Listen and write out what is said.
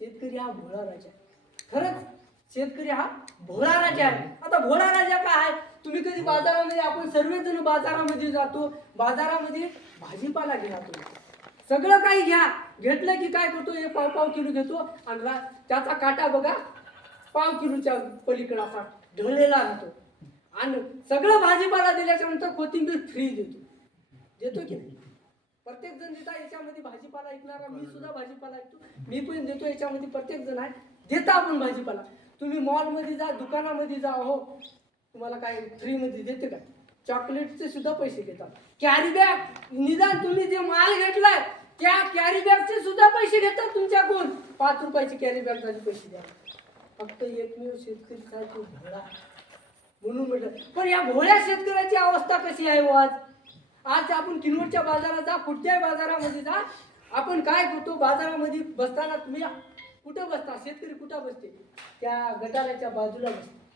शेतकरी हा भोळा राजा आहे. खरंच शेतकरी हा भोळा राजा आहे. आता भोळा राजा काय आहे? तुम्ही कधी बाजारामध्ये आपण सर्वजण बाजारामध्ये जातो. बाजारामध्ये भाजीपाला घेतो सगळं काही घ्या. घेतलं की काय करतो? हे पाव पाव किलो घेतो. आणि त्याचा काटा बघा. पाव किलोच्या पलीकडे असा ढळलेला राहतो आणि सगळं भाजीपाला दिल्याच्या नंतर कोथिंबीर फ्री देतो. देतो की नाही? प्रत्येक जण देता याच्यामध्ये भाजीपाला ऐकणारा मी सुद्धा भाजीपाला ऐकतो. मी पण देतो याच्यामध्ये प्रत्येक जण आहे. देता आपण भाजीपाला. तुम्ही मॉलमध्ये जा दुकानामध्ये जा हो तुम्हाला काय फ्रीमध्ये देते काय चॉकलेटचे सुद्धा पैसे घेतात. कॅरी बॅग निदान तुम्ही जे माल घेतलाय त्या कॅरी बॅगचे सुद्धा पैसे घेतात तुमच्याकडून. पाच रुपयाची कॅरी बॅग झाली पैसे द्या. फक्त एकमेव शेतकरी काय तो भोळा म्हणून म्हटलं पण या भोळ्या शेतकऱ्याची अवस्था कशी आहे हो आज? आज आपण किनवटच्या बाजारात जा कुठच्याही बाजारामध्ये जा. आपण काय करतो बाजारामध्ये बसताना तुम्ही कुठं बसता? शेतकरी कुठं बसते? त्या गटाराच्या बाजूला बसते.